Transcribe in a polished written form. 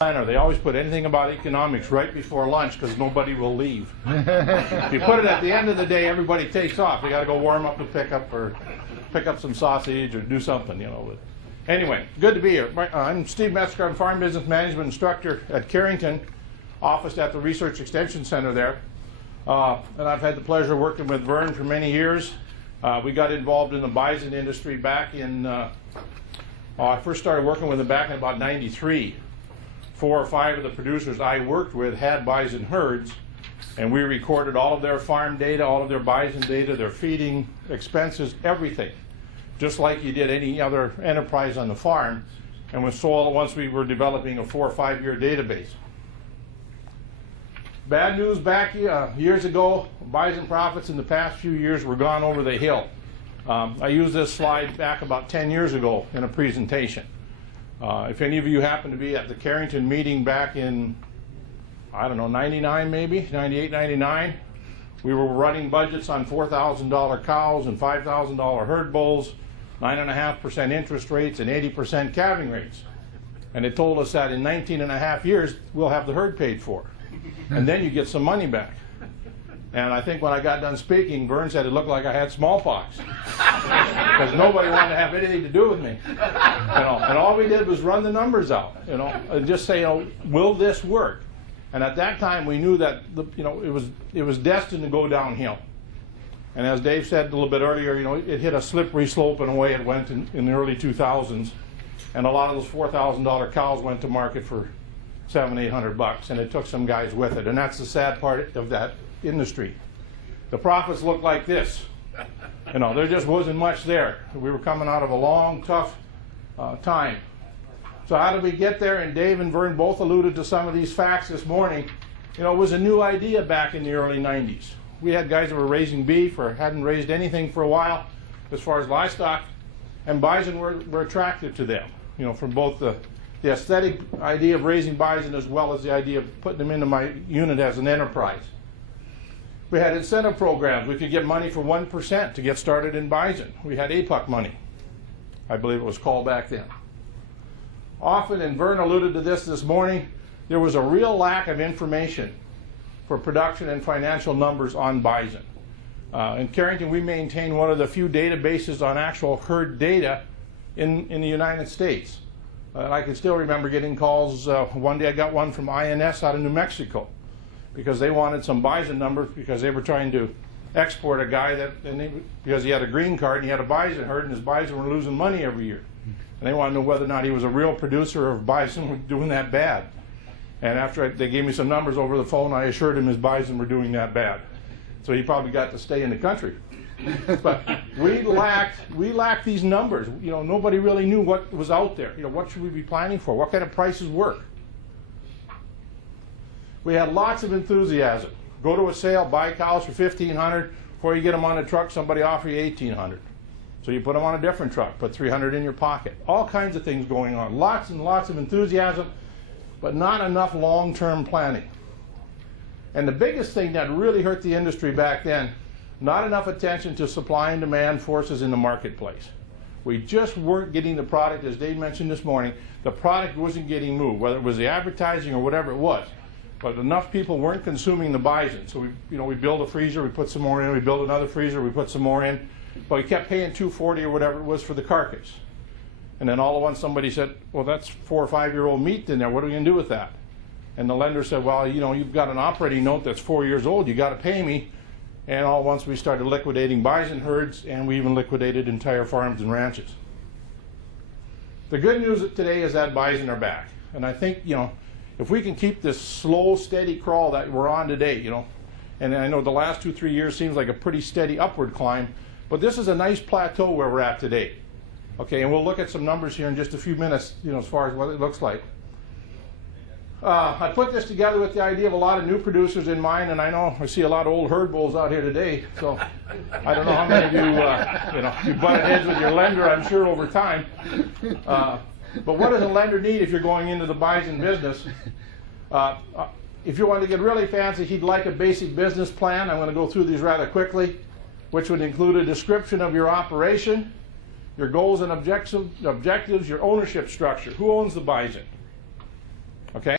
planner. They always put anything about economics right before lunch because nobody will leave. If you put it at the end of the day, everybody takes off. They got to go warm up and pick up some sausage or do something, you know. But anyway, good to be here. I'm Steve Metzger. I'm Farm Business Management Instructor at Carrington, office at the Research Extension Center there. And I've had the pleasure of working with Vern for many years. We got involved in the bison industry back in, I first started working with them back in about '93. 4 or 5 of the producers I worked with had bison herds, and we recorded all of their farm data, all of their bison data, their feeding expenses, everything, just like you did any other enterprise on the farm. And once we were developing a 4 or 5 year database. Bad news back years ago, bison profits in the past few years were gone over the hill. I used this slide back about 10 years ago in a presentation. If any of you happen to be at the Carrington meeting back in, I don't know, 99 maybe, 98, 99, we were running budgets on $4,000 cows and $5,000 herd bulls, 9.5% interest rates and 80% calving rates. And they told us that in 19.5 years, we'll have the herd paid for. And then you get some money back. And I think when I got done speaking, Vern said it looked like I had smallpox. Because nobody wanted to have anything to do with me. You know, and all we did was run the numbers out, you know, and just say, you know, will this work? And at that time, we knew that, it was destined to go downhill. And as Dave said a little bit earlier, you know, it hit a slippery slope and away it went in the early 2000s. And a lot of those $4,000 cows went to market for $700, $800, and it took some guys with it. And that's the sad part of that industry. The profits look like this. You know, there just wasn't much there. We were coming out of a long, tough time. So how did we get there? And Dave and Vern both alluded to some of these facts this morning. You know, it was a new idea back in the early 90s. We had guys that were raising beef or hadn't raised anything for a while as far as livestock, and bison were attractive to them, you know, from both the aesthetic idea of raising bison as well as the idea of putting them into my unit as an enterprise. We had incentive programs. We could get money for 1% to get started in bison. We had APUC money, I believe it was called back then. Often, and Vern alluded to this morning, there was a real lack of information for production and financial numbers on bison. In Carrington, we maintain one of the few databases on actual herd data in the United States. I can still remember getting calls. One day I got one from INS out of New Mexico because they wanted some bison numbers because they were trying to export a guy because he had a green card and he had a bison herd and his bison were losing money every year. And they wanted to know whether or not he was a real producer of bison doing that bad. And after they gave me some numbers over the phone, I assured him his bison were doing that bad. So he probably got to stay in the country. But we lacked these numbers. You know, nobody really knew what was out there. You know, what should we be planning for? What kind of prices work? We had lots of enthusiasm. Go to a sale, buy cows for $1,500. Before you get them on a truck, somebody offer you $1,800. So you put them on a different truck, put $300 in your pocket. All kinds of things going on. Lots and lots of enthusiasm, but not enough long-term planning. And the biggest thing that really hurt the industry back then, not enough attention to supply and demand forces in the marketplace. We just weren't getting the product, as Dave mentioned this morning, the product wasn't getting moved, whether it was the advertising or whatever it was. But enough people weren't consuming the bison. So we build a freezer, we put some more in, we build another freezer, we put some more in. But we kept paying $240 or whatever it was for the carcass. And then all at once somebody said, well, that's 4 or 5 year old meat in there, what are we going to do with that? And the lender said, well, you know, you've got an operating note that's 4 years old, you got to pay me. And all at once we started liquidating bison herds, and we even liquidated entire farms and ranches. The good news today is that bison are back. And I think, you know, if we can keep this slow, steady crawl that we're on today, you know, and I know the last 2-3 years seems like a pretty steady upward climb, but this is a nice plateau where we're at today. Okay, and we'll look at some numbers here in just a few minutes, you know, as far as what it looks like. I put this together with the idea of a lot of new producers in mind, and I know I see a lot of old herd bulls out here today, so I don't know how many of you, you butted heads with your lender, I'm sure, over time. But what does a lender need if you're going into the bison business? If you want to get really fancy, he'd like a basic business plan. I'm going to go through these rather quickly, which would include a description of your operation, your goals and objectives, your ownership structure. Who owns the bison? Okay?